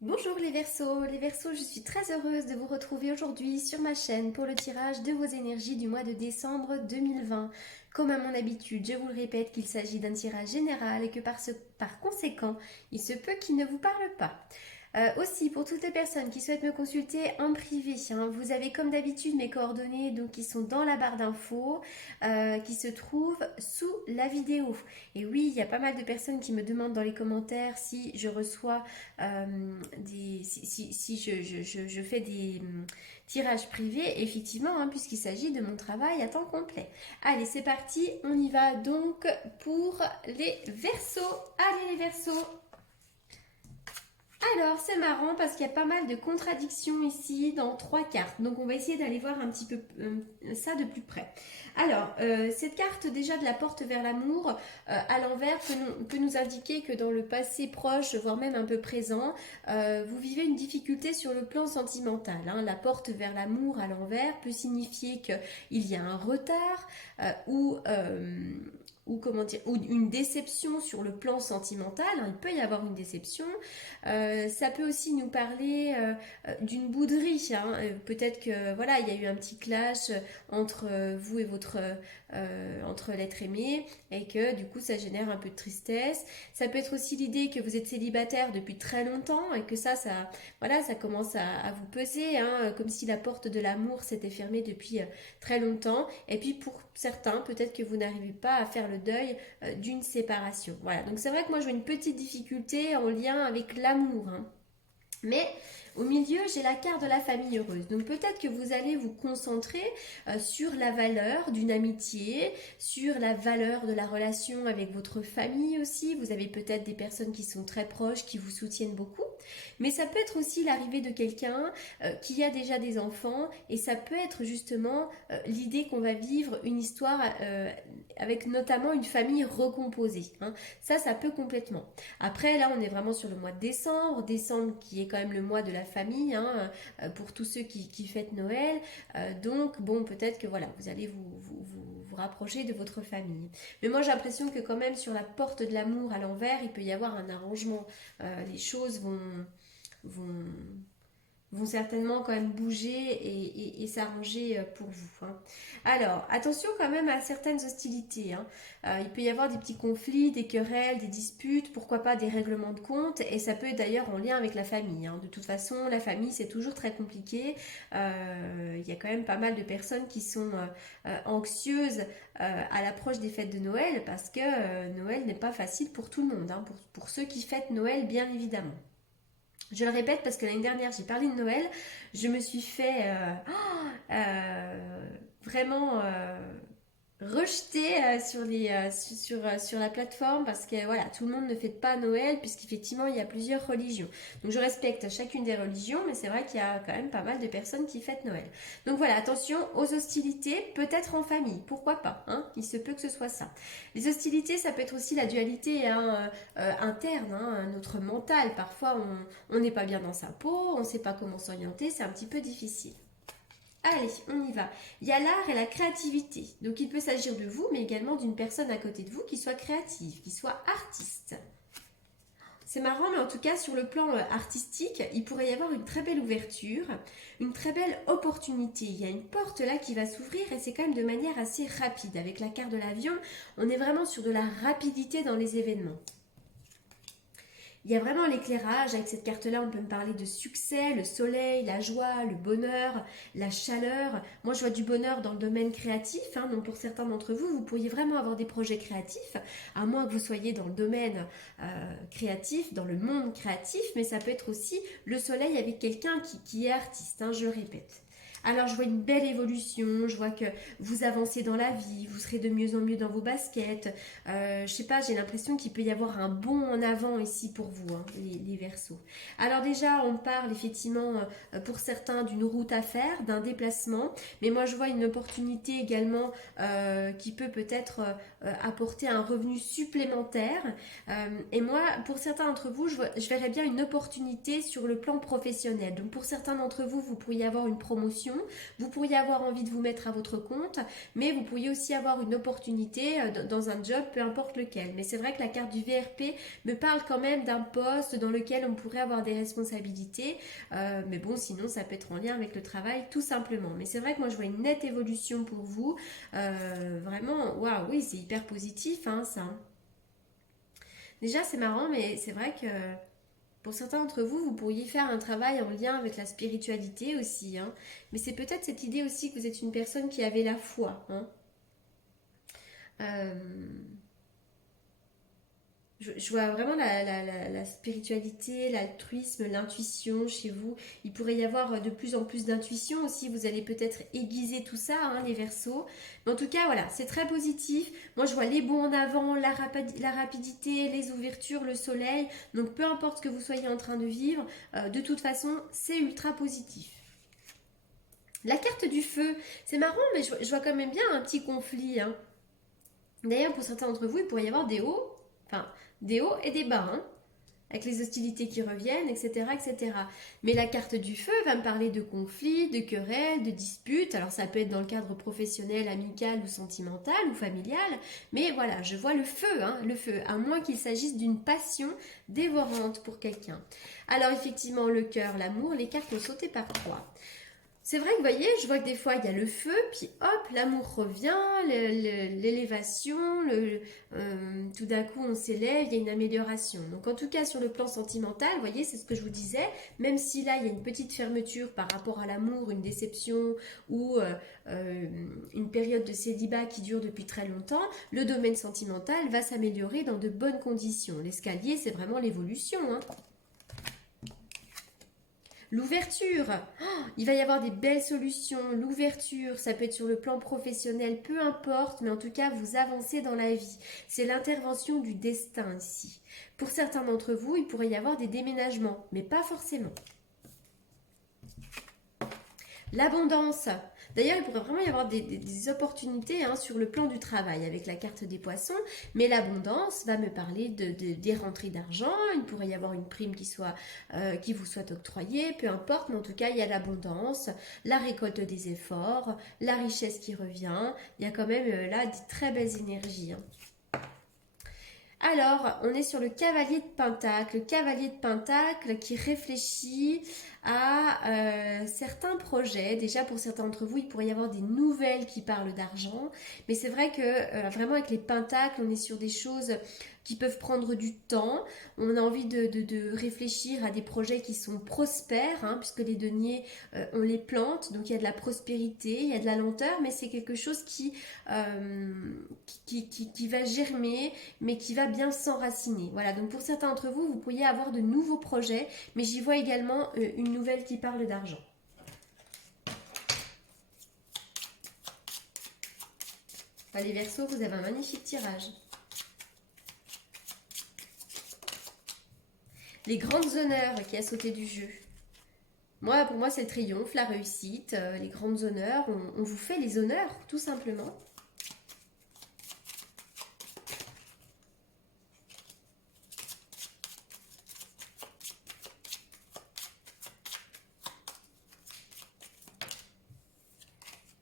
Bonjour les Verseaux, je suis très heureuse de vous retrouver aujourd'hui sur ma chaîne pour le tirage de vos énergies du mois de décembre 2020. Comme à mon habitude, je vous le répète qu'il s'agit d'un tirage général et que par conséquent, il se peut qu'il ne vous parle pas. Aussi, pour toutes les personnes qui souhaitent me consulter en privé, hein, vous avez comme d'habitude mes coordonnées donc, qui sont dans la barre d'infos, qui se trouvent sous la vidéo. Et oui, il y a pas mal de personnes qui me demandent dans les commentaires si je reçois si je fais des tirages privés, effectivement, hein, puisqu'il s'agit de mon travail à temps complet. Allez, c'est parti, on y va donc pour les Verseaux. Allez les Verseaux. Alors, c'est marrant parce qu'il y a pas mal de contradictions ici dans trois cartes. Donc, on va essayer d'aller voir un petit peu ça de plus près. Alors, cette carte déjà de la porte vers l'amour à l'envers peut nous indiquer que dans le passé proche, voire même un peu présent, vous vivez une difficulté sur le plan sentimental, hein. La porte vers l'amour à l'envers peut signifier qu'il y a un retard ou comment dire, ou une déception sur le plan sentimental, hein. Il peut y avoir une déception. Ça peut aussi nous parler d'une bouderie, hein. Peut-être que voilà, il y a eu un petit clash entre vous et entre l'être aimé et que du coup ça génère un peu de tristesse. Ça peut être aussi l'idée que vous êtes célibataire depuis très longtemps et que voilà, ça commence à vous peser, hein, comme si la porte de l'amour s'était fermée depuis très longtemps. Et puis pour certains, peut-être que vous n'arrivez pas à faire le deuil d'une séparation. Voilà, donc c'est vrai que moi je vois une petite difficulté en lien avec l'amour, hein. Mais au milieu, j'ai la carte de la famille heureuse. Donc peut-être que vous allez vous concentrer sur la valeur d'une amitié, sur la valeur de la relation avec votre famille aussi. Vous avez peut-être des personnes qui sont très proches, qui vous soutiennent beaucoup. Mais ça peut être aussi l'arrivée de quelqu'un qui a déjà des enfants. Et ça peut être justement l'idée qu'on va vivre une histoire avec notamment une famille recomposée, hein. Ça peut complètement. Après, là, on est vraiment sur le mois de décembre. Décembre qui est quand même le mois de la famille, hein, pour tous ceux qui fêtent Noël. Donc, bon, peut-être que voilà, vous allez vous rapprocher de votre famille. Mais moi, j'ai l'impression que quand même sur la porte de l'amour à l'envers, il peut y avoir un arrangement. Les choses vont, vont certainement quand même bouger et s'arranger pour vous, hein. Alors, attention quand même à certaines hostilités, hein. Il peut y avoir des petits conflits, des querelles, des disputes, pourquoi pas des règlements de compte, et ça peut être d'ailleurs en lien avec la famille, hein. De toute façon, la famille, c'est toujours très compliqué. Il y a quand même pas mal de personnes qui sont anxieuses à l'approche des fêtes de Noël, parce que Noël n'est pas facile pour tout le monde, hein, pour ceux qui fêtent Noël, bien évidemment. Je le répète parce que l'année dernière, j'ai parlé de Noël. Je me suis fait vraiment rejeter sur la plateforme parce que voilà, tout le monde ne fête pas Noël puisqu'effectivement il y a plusieurs religions. Donc je respecte chacune des religions, mais c'est vrai qu'il y a quand même pas mal de personnes qui fêtent Noël. Donc voilà, attention aux hostilités, peut-être en famille, pourquoi pas, hein, il se peut que ce soit ça. Les hostilités, ça peut être aussi la dualité, hein, interne, hein, notre mental. Parfois on n'est pas bien dans sa peau, on ne sait pas comment s'orienter, c'est un petit peu difficile. Allez, on y va. Il y a l'art et la créativité. Donc il peut s'agir de vous, mais également d'une personne à côté de vous qui soit créative, qui soit artiste. C'est marrant, mais en tout cas, sur le plan artistique, il pourrait y avoir une très belle ouverture, une très belle opportunité. Il y a une porte là qui va s'ouvrir et c'est quand même de manière assez rapide. Avec la carte de l'avion, on est vraiment sur de la rapidité dans les événements. Il y a vraiment l'éclairage. Avec cette carte-là, on peut me parler de succès, le soleil, la joie, le bonheur, la chaleur. Moi, je vois du bonheur dans le domaine créatif, hein. Donc, pour certains d'entre vous, vous pourriez vraiment avoir des projets créatifs, à moins que vous soyez dans le domaine créatif, dans le monde créatif. Mais ça peut être aussi le soleil avec quelqu'un qui est artiste, hein, je répète. Alors je vois une belle évolution, je vois que vous avancez dans la vie, vous serez de mieux en mieux dans vos baskets. Je sais pas, j'ai l'impression qu'il peut y avoir un bond en avant ici pour vous, hein, les Verseaux. Alors déjà, on parle effectivement pour certains d'une route à faire, d'un déplacement, mais moi je vois une opportunité également qui peut peut-être apporter un revenu supplémentaire. Et moi, pour certains d'entre vous, je verrais bien une opportunité sur le plan professionnel. Donc pour certains d'entre vous, vous pourriez avoir une promotion Vous pourriez avoir envie de vous mettre à votre compte, mais vous pourriez aussi avoir une opportunité dans un job, peu importe lequel. Mais c'est vrai que la carte du VRP me parle quand même d'un poste dans lequel on pourrait avoir des responsabilités. Mais bon, sinon, ça peut être en lien avec le travail, tout simplement. Mais c'est vrai que moi, je vois une nette évolution pour vous. Vraiment, waouh, oui, c'est hyper positif, hein, ça. Déjà, c'est marrant, mais c'est vrai que pour certains d'entre vous, vous pourriez faire un travail en lien avec la spiritualité aussi, hein. Mais c'est peut-être cette idée aussi que vous êtes une personne qui avait la foi, hein. Euh, je vois vraiment la spiritualité, l'altruisme, l'intuition chez vous. Il pourrait y avoir de plus en plus d'intuition aussi. Vous allez peut-être aiguiser tout ça, hein, les Verseaux. Mais en tout cas, voilà, c'est très positif. Moi, je vois les bons en avant, la rapidité, les ouvertures, le soleil. Donc, peu importe ce que vous soyez en train de vivre, de toute façon, c'est ultra positif. La carte du feu, c'est marrant, mais je vois quand même bien un petit conflit, hein. D'ailleurs, pour certains d'entre vous, il pourrait y avoir enfin, des hauts et des bas, hein, avec les hostilités qui reviennent, etc., etc. Mais la carte du feu va me parler de conflits, de querelles, de disputes. Alors ça peut être dans le cadre professionnel, amical ou sentimental ou familial. Mais voilà, je vois le feu, hein, le feu, à moins qu'il s'agisse d'une passion dévorante pour quelqu'un. Alors effectivement, le cœur, l'amour, les cartes ont sauté par trois. C'est vrai que, vous voyez, je vois que des fois, il y a le feu, puis hop, l'amour revient, l'élévation, tout d'un coup, on s'élève, il y a une amélioration. Donc, en tout cas, sur le plan sentimental, vous voyez, c'est ce que je vous disais, même si là, il y a une petite fermeture par rapport à l'amour, une déception ou une période de célibat qui dure depuis très longtemps, le domaine sentimental va s'améliorer dans de bonnes conditions. L'escalier, c'est vraiment l'évolution, hein. L'ouverture, oh, il va y avoir des belles solutions. L'ouverture, ça peut être sur le plan professionnel, peu importe, mais en tout cas, vous avancez dans la vie. C'est l'intervention du destin ici. Pour certains d'entre vous, il pourrait y avoir des déménagements, mais pas forcément. L'abondance. D'ailleurs, il pourrait vraiment y avoir des opportunités, hein, sur le plan du travail avec la carte des poissons, mais l'abondance va me parler des rentrées d'argent. Il pourrait y avoir une prime qui vous soit octroyée, peu importe, mais en tout cas, il y a l'abondance, la récolte des efforts, la richesse qui revient. Il y a quand même là des très belles énergies, hein. Alors, on est sur le cavalier de Pentacle. Le cavalier de Pentacle qui réfléchit à certains projets. Déjà, pour certains d'entre vous, il pourrait y avoir des nouvelles qui parlent d'argent. Mais c'est vrai que vraiment avec les Pentacles, on est sur des choses qui peuvent prendre du temps. On a envie de réfléchir à des projets qui sont prospères, hein, puisque les deniers, on les plante. Donc, il y a de la prospérité, il y a de la lenteur, mais c'est quelque chose qui va germer, mais qui va bien s'enraciner. Voilà, donc pour certains d'entre vous, vous pourriez avoir de nouveaux projets, mais j'y vois également une nouvelle qui parle d'argent. Enfin, les Verseaux, vous avez un magnifique tirage. Les grandes honneurs qui a sauté du jeu. Pour moi, c'est le triomphe, la réussite, les grandes honneurs. On vous fait les honneurs, tout simplement.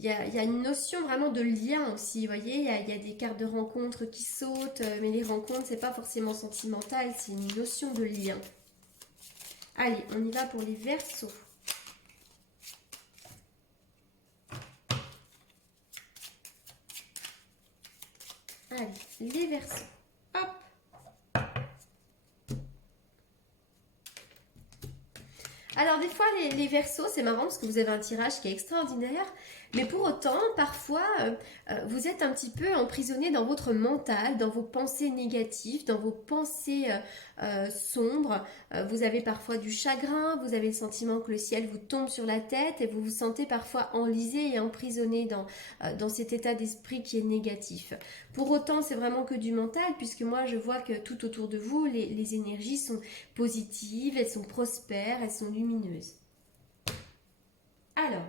Il y a une notion vraiment de lien aussi, vous voyez, il y a des cartes de rencontres qui sautent, mais les rencontres, c'est pas forcément sentimental, c'est une notion de lien. Allez, on y va pour les Verseaux. Allez, les Verseaux. Hop. Alors des fois les Verseaux, c'est marrant parce que vous avez un tirage qui est extraordinaire, mais pour autant, parfois, vous êtes un petit peu emprisonné dans votre mental, dans vos pensées négatives, dans vos pensées sombres. Vous avez parfois du chagrin, vous avez le sentiment que le ciel vous tombe sur la tête et vous vous sentez parfois enlisé et emprisonné dans cet état d'esprit qui est négatif. Pour autant, c'est vraiment que du mental, puisque moi, je vois que tout autour de vous, les énergies sont positives, elles sont prospères, elles sont lumineuses. Alors,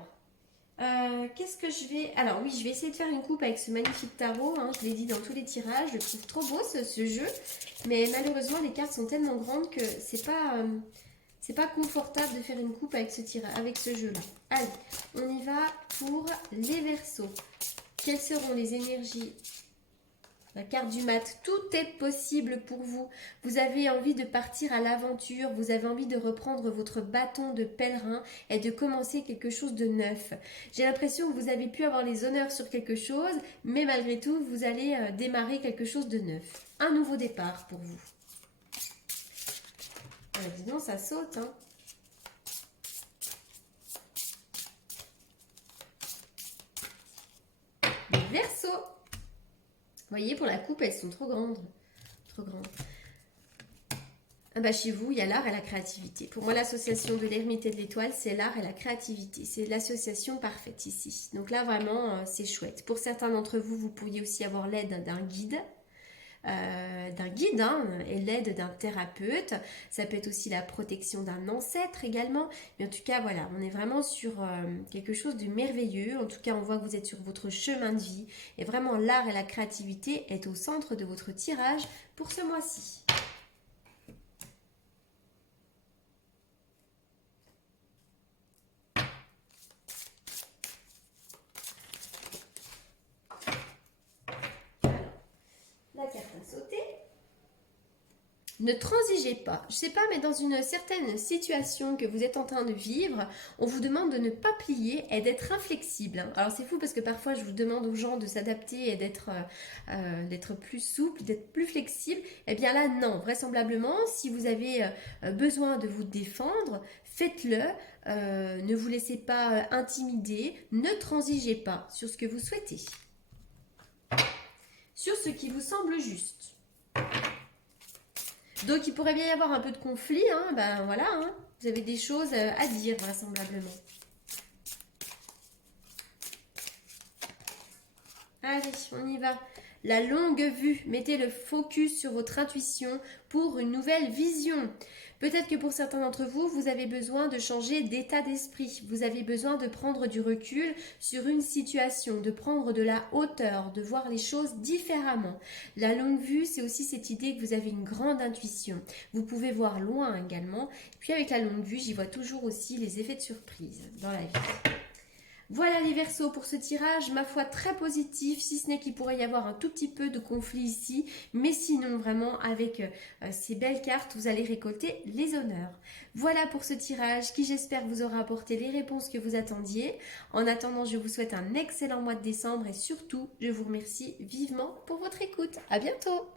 qu'est-ce que je vais... Alors oui, je vais essayer de faire une coupe avec ce magnifique tarot, hein, je l'ai dit dans tous les tirages, je le trouve trop beau ce jeu, mais malheureusement les cartes sont tellement grandes que c'est C'est pas confortable de faire une coupe avec avec ce jeu-là. Allez, on y va pour les Verseaux. Quelles seront les énergies? La carte du mat, tout est possible pour vous. Vous avez envie de partir à l'aventure, vous avez envie de reprendre votre bâton de pèlerin et de commencer quelque chose de neuf. J'ai l'impression que vous avez pu avoir les honneurs sur quelque chose, mais malgré tout, vous allez démarrer quelque chose de neuf. Un nouveau départ pour vous. Dis donc, ça saute, hein. Les Verseaux. Vous voyez, pour la coupe, elles sont trop grandes. Trop grandes. Ah bah chez vous, il y a l'art et la créativité. Pour moi, l'association de l'ermite et de l'étoile, c'est l'art et la créativité. C'est l'association parfaite ici. Donc là, vraiment, c'est chouette. Pour certains d'entre vous, vous pourriez aussi avoir l'aide d'un guide. Hein, et l'aide d'un thérapeute. Ça peut être aussi la protection d'un ancêtre également. Mais en tout cas, voilà, on est vraiment sur quelque chose de merveilleux. En tout cas, on voit que vous êtes sur votre chemin de vie. Et vraiment, l'art et la créativité est au centre de votre tirage pour ce mois-ci. La carte a sauté. Ne transigez pas. Je sais pas, mais dans une certaine situation que vous êtes en train de vivre, on vous demande de ne pas plier et d'être inflexible. Alors c'est fou parce que parfois je vous demande aux gens de s'adapter et d'être plus souple, d'être plus flexible. Eh bien là, non. Vraisemblablement, si vous avez besoin de vous défendre, faites-le. Ne vous laissez pas intimider. Ne transigez pas sur ce que vous souhaitez. Sur ce qui vous semble juste. Donc il pourrait bien y avoir un peu de conflit, hein, ben voilà, hein, vous avez des choses à dire vraisemblablement. Allez, on y va. La longue vue, mettez le focus sur votre intuition pour une nouvelle vision. Peut-être que pour certains d'entre vous, vous avez besoin de changer d'état d'esprit. Vous avez besoin de prendre du recul sur une situation, de prendre de la hauteur, de voir les choses différemment. La longue vue, c'est aussi cette idée que vous avez une grande intuition. Vous pouvez voir loin également. Puis avec la longue vue, j'y vois toujours aussi les effets de surprise dans la vie. Voilà les Verseaux pour ce tirage, ma foi très positif, si ce n'est qu'il pourrait y avoir un tout petit peu de conflit ici, mais sinon vraiment avec ces belles cartes, vous allez récolter les honneurs. Voilà pour ce tirage qui j'espère vous aura apporté les réponses que vous attendiez. En attendant, je vous souhaite un excellent mois de décembre et surtout, je vous remercie vivement pour votre écoute. À bientôt!